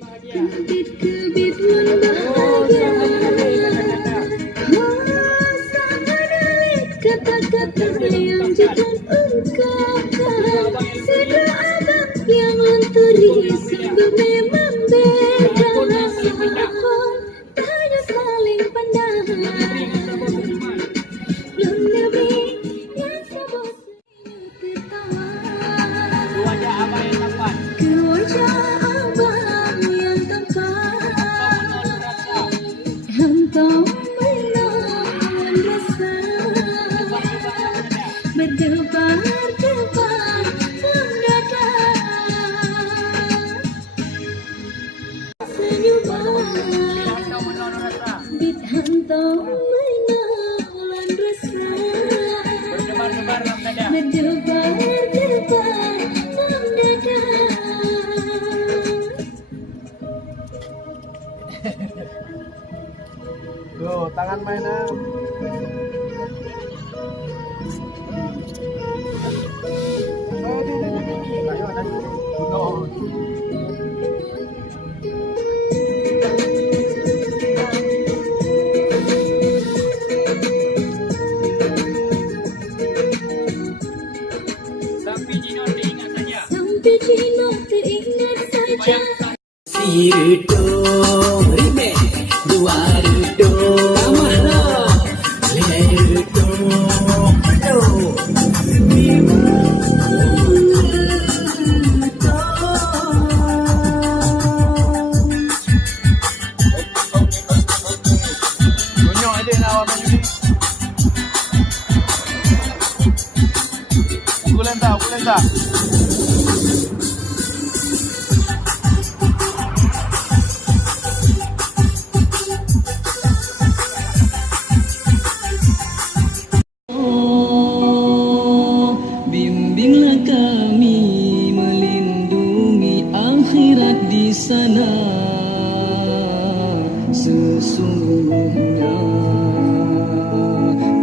Kebit membahagia. Kata-kata yang jikan ungkapkan. Seda abang yang lenturi sungguh memang beda. Tanya saling pandang. Lebih yang sebut tertawa. Ke wajah abang yang tampan. Engkau menawan rasa. Berdebar-debar pun dada. Senyuman bit hantau menawan rasa. Berdebar-debar pun dada. Tuh, tangan mainan. Sampai Gino teringat saja. Si Rudo Remix 2 Rudo Tamahlah Le Rudo Aduh Tunjuk aja nak awak main ni. Pukulan tak? Bimbinglah kami melindungi akhirat di sana. Sesungguhnya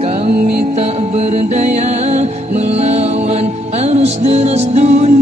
kami tak berdaya melawan arus deras dunia.